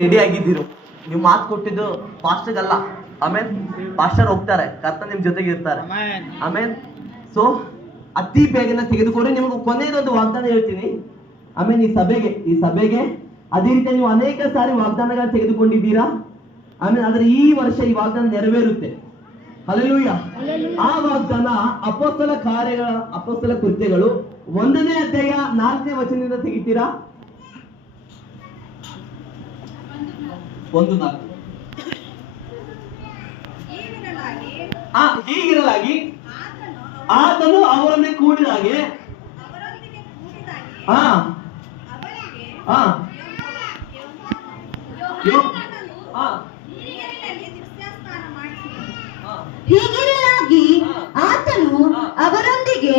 Ready ಆಗಿದ್ದೀರು. ನೀವು ಮಾತು ಕೊಟ್ಟಿದ್ದು ಪಾಸ್ಟರ್ಗಲ್ಲ. ಆಮೇಲೆ ಪಾಸ್ಟರ್ ಹೋಗ್ತಾರೆ, ಕರ್ತನ ನಿಮ್ ಜೊತೆಗೆ ಇರ್ತಾರೆ. ಆಮೇಲೆ ಸೊ ಅತಿ ಬೇಗನೆ ತೆಗೆದುಕೊಂಡು ನಿಮಗೆ ಕೊನೆಯದೊಂದು ವಾಗ್ದಾನ ಹೇಳ್ತೀನಿ. ಆಮೇಲೆ ಈ ಸಭೆಗೆ ಅದೇ ರೀತಿ ನೀವು ಅನೇಕ ಸಾರಿ ವಾಗ್ದಾನಗಳು ತೆಗೆದುಕೊಂಡಿದ್ದೀರಾ. ಆಮೇಲೆ ಆದ್ರೆ ಈ ವರ್ಷ ಈ ವಾಗ್ದಾನ ನೆರವೇರುತ್ತೆ. ಹಲ್ಲೆಲೂಯಾ. ಆ ವಾಗ್ದಾನ ಅಪೊಸ್ತಲ ಕೃತ್ಯಗಳು 1ನೇ ಅಧ್ಯಾಯ 4ನೇ ವಚನದಿಂದ ತೆಗಿತೀರಾ? 1:4. ಹೀಗಿರಲಾಗಿ ಆತನು ಅವರನ್ನೇ ಕೂಡಿದಾಗೆ ಹೀಗಿರಲಾಗಿ ಆತನು ಅವರೊಂದಿಗೆ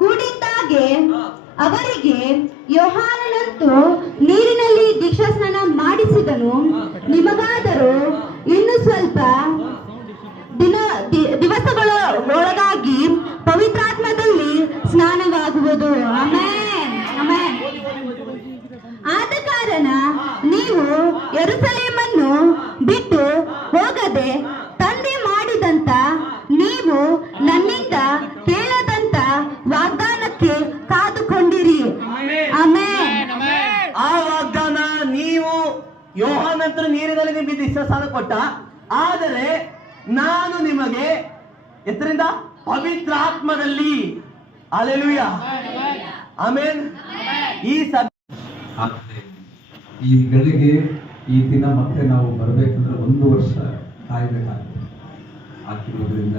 ಕೂಡಿದ್ದಾಗೆ ಅವರಿಗೆ ಯೋಹಾನನಂತೂ ನೀರಿನಲ್ಲಿ ದೀಕ್ಷಾಸ್ನಾನ ಮಾಡಿಸಿದನು. ನಿಮಗಾದರೂ ಇನ್ನು ಸ್ವಲ್ಪ ದಿವಸಗಳ ಒಳಗಾಗಿ ಪವಿತ್ರಾತ್ಮದಲ್ಲಿ ಸ್ನಾನವಾಗುವುದು. Amen, amen. ಆದ ಕಾರಣ ನೀವು ಯೆರೂಸಲೇಮನ್ನು ಬಿಟ್ಟು ಹೋಗದೆ ತಂದೆ ಮಾಡಿದಂತ ನೀವು ನನ್ನಿಂದ ಕೇಳದಂತ ವಾಗ್ದಾನಕ್ಕೆ ಕಾದುಕೊಂಡಿರಿ. ಆಮೆನ್. ಆ ವಾಗ್ದಾನ ನೀವು ಯೋಹಾನ ನಂತರ ನೀರಿನಲ್ಲಿ ನಿಮಗೆ ದೀಕ್ಷಾಸ್ನಾನ ಕೊಟ್ಟ, ಆದರೆ ನಾನು ನಿಮಗೆ ಎತ್ತರಿಂದ ಪವಿತ್ರಾತ್ಮದಲ್ಲಿ. Hallelujah, amen. ಈ ಈ ಗಳಿಗೆ ಈ ದಿನ ಮತ್ತೆ ನಾವು ಬರಬೇಕಂದ್ರೆ 1 ವರ್ಷ ಕಾಯ್ಬೇಕಾಗಿರೋದ್ರಿಂದ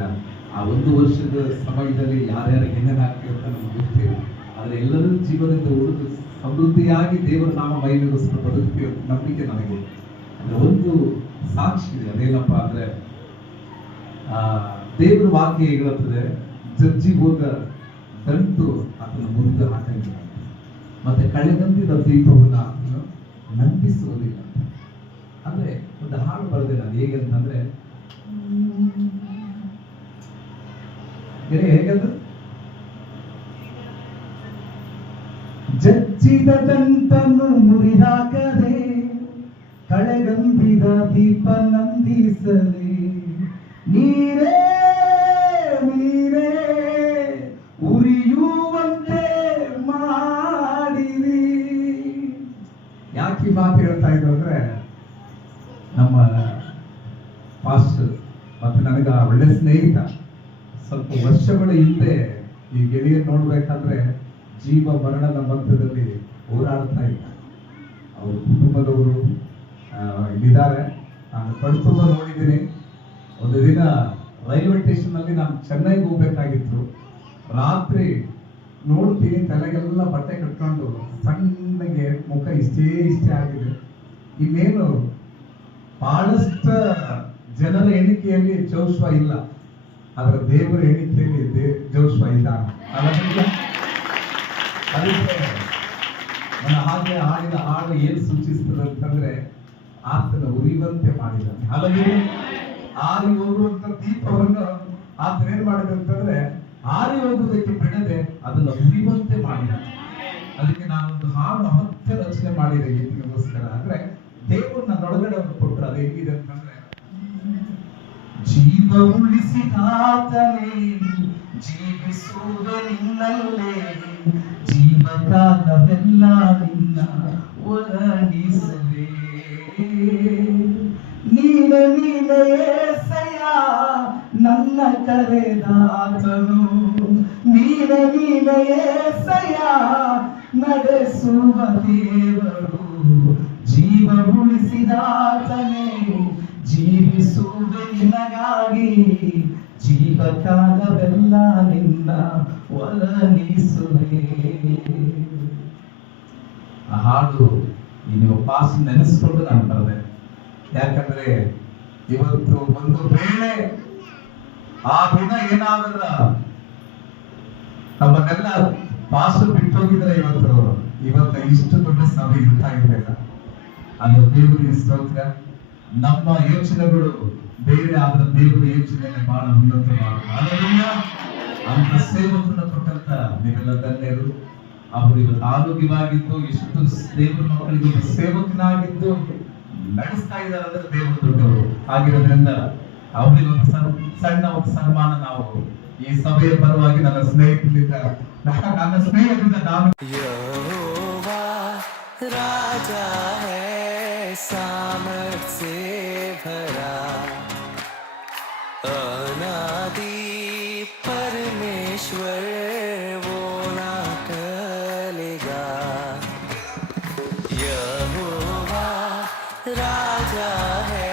ಆ 1 ವರ್ಷದ ಸಮಯದಲ್ಲಿ ಯಾರ್ಯಾರು ಏನೇನಾಗ್ತಿರುತ್ತೆ ನಮ್ಗೆ ಗೊತ್ತಿಲ್ಲ. ಆದರೆ ಎಲ್ಲರೂ ಜೀವನದಿಂದ ಉಳಿದು ಸಮೃದ್ಧಿಯಾಗಿ ದೇವರ ನಾಮ ಮಹಿಮೆಗೋಸ್ಕರ ಬದುಕ್ತೀವಿ ನಂಬಿಕೆ ನನಗೆ. ಅಂದ್ರೆ ಒಂದು ಸಾಕ್ಷಿ ಇದೆ. ಅದೇನಪ್ಪ ಅಂದ್ರೆ ದೇವರ ವಾಕ್ಯ ಹೇಳುತ್ತದೆ, ಜಜ್ಜಿ ಹೋದ ದಂಟು ಅದನ್ನು ಮುರಿದು ಹಾಕಂಗಿಲ್ಲ, ಮತ್ತೆ ಕಳೆಗಂದಿದ ದೀಪವನ್ನು ಅದನ್ನು ನಂಬಿಸುವುದಿಲ್ಲ. ಅಂದ್ರೆ ಒಂದು ಹಾಡು ಬರೆದೆ ನಾನು, ಹೇಗಂತಂದ್ರೆ ಹೇಗಂದ್ರೆ ಜಜ್ಜಿದ ದಂಟನ್ನು ಮುರಿದಾಕದೆ ಕಳೆಗಂದಿದ ದೀಪ ನಂದಿಸಲಿ, ನೀರೇ ನೀರೇ ಉರಿಯುವಂತೆ ಮಾಡಿರಿ. ಯಾಕೆ ಮಾತು ಹೇಳ್ತಾ ಇದ್ದು ಅಂದ್ರೆ, ನಮ್ಮ ಪಾಸ್ಟರ್ ಮತ್ತೆ ನನಗ ಒಳ್ಳೆ ಸ್ನೇಹಿತ. ಸ್ವಲ್ಪ ವರ್ಷಗಳ ಹಿಂದೆ ಈ ಗೆಳೆಯ ನೋಡ್ಬೇಕಾದ್ರೆ ಜೀವ ಮರಣದ ಮಧ್ಯದಲ್ಲಿ ಹೋರಾಡ್ತಾ ಇದ್ದ. ಅವ್ರ ಕುಟುಂಬದವರು ಇಲ್ಲಿದ್ದಾರೆ. ನಾನು ಕಣ್ತುಂಬ ನೋಡಿದ್ದೀನಿ. ಒಂದು ದಿನ ರೈಲ್ವೆ ಸ್ಟೇಷನ್ ಅಲ್ಲಿ ನಾನು ಚೆನ್ನೈಗೆ ಹೋಗ್ಬೇಕಾಗಿತ್ತು. ರಾತ್ರಿ ನೋಡ್ತೀನಿ ತಲೆಗೆಲ್ಲ ಬಟ್ಟೆ ಕಟ್ಕೊಂಡು ಸಣ್ಣಗೆ ಮುಖ ಇಷ್ಟೇ ಆಗಿದೆ. ಇನ್ನೇನು ಬಹಳಷ್ಟು ಜನರ ಎಣಿಕೆಯಲ್ಲಿ ಜೋಶ್ವ ಇಲ್ಲ, ಆದ್ರೆ ದೇವರ ಎಣಿಕೆಯಲ್ಲಿ ಜೋಶ್ವ ಇದ್ದಾನೆ. ಅದಕ್ಕೆ ನನ್ನ ಹಾಗೆ ಹಾಡಿದ ಹಾಡು ಏನು ಸೂಚಿಸ್ತದೆ ಅಂತಂದ್ರೆ, ಆತನ ಉರಿಯುವಂತೆ ಮಾಡಿದ್ದಾನೆ. ಹಾಗಾಗಿ ಆರಿ ಹೋಗುವಂತ ದೀಪವನ್ನು ಆತನ ಏನ್ ಮಾಡಿದ ಅಂತಂದ್ರೆ, ಆರಿ ಹೋಗುವುದಕ್ಕೆ ಬಿಡದೆ ಅದನ್ನು ಉರಿಯುವಂತೆ ಮಾಡಿದ್ದಾನೆ. ಅದಕ್ಕೆ ನಾನೊಂದು ಹಾಡು ಮತ್ತೆ ರಚನೆ ಮಾಡಿದೆ ಗೀತೆಗೋಸ್ಕರ. ಅಂದ್ರೆ ದೇವರು ನನ್ನೊಳಗಡೆ ಒಂದು ಕೊಟ್ಟರು. ಅದು ಹೇಗಿದೆ ಅಂತಂದ್ರೆ, ಜೀವ ಉಳಿಸಿದಾತನೇ ಜೀವಿಸುವುದು ನಿನ್ನಲ್ಲೇ, ಜೀವಕಾಲವೆಲ್ಲ ನಿನ್ನ ಒಲಗಿಸಲೇ. ನೀನೆ ಏಸಯ್ಯ ನನ್ನ ಕರೆದಾತನು, ನೀನೆ ಏಸಯ್ಯ ನಡೆಸುವ ದೇವರು. ಜೀವ ಉಳಿಸಿದಾತನೇ ಜೀವಿಸುವುದು ನಿನಗಾಗಿ, ಜೀವಕಾಲವೆಲ್ಲ ನಿನ್ನ ಒಲಗಿಸುವೆ. ಆ ಹಾಡು ನೀವು ಪಾಸ್ ನೆನೆಸ್ಕೊಂಡು ನಾನು ಬರದೆ. ಯಾಕಂದ್ರೆ ಇವತ್ತು ಒಂದು ವೇಳೆ ಆ ದಿನ ಏನಾದ್ರ ನಮ್ಮನ್ನೆಲ್ಲ ಪಾಸ್ ಬಿಟ್ಟೋಗಿದ್ರೆ ಇವತ್ತು ಇಷ್ಟು ದೊಡ್ಡ ಸಭೆ ಇರ್ತಾ ಇರಲಿಲ್ಲ. ಅದು ದೇವರಿಗೆ ಸ್ತೋತ್ರ. ನಮ್ಮ ಯೋಚನೆಗಳು ಬೇರೆ ಆದ್ರೆ ದೇವರ ಯೋಚನೆ ಬಹಳ ಉನ್ನತವಾದ ಅಂತ ಸೇವಕನ ಕೊಟ್ಟಂತ ನೀವೆಲ್ಲ ಧನ್ಯರು. ಅವರು ಇವತ್ತು ಆರೋಗ್ಯವಾಗಿದ್ದು, ಎಷ್ಟು ದೇವರ ಮಕ್ಕಳಿಗೆ ಸೇವಕನಾಗಿದ್ದು ನಡೆಸ್ತಾ ಇದ್ದಾರೆ ಅಂದ್ರೆ ದೇವರು ದೊಡ್ಡವರು ಆಗಿರೋದ್ರಿಂದ ಅವರಿಗೆ ಒಂದು ಸಣ್ಣ ಒಂದು ಸನ್ಮಾನ ನಾವು ಈ ಸಭೆಯ ಪರವಾಗಿ ನನ್ನ ಸ್ನೇಹಿತರಿಂದ ನಾನು यहोवा राजा है सामर्थ से भरा अनादि परमेश्वर वो ना टलेगा यहोवा राजा है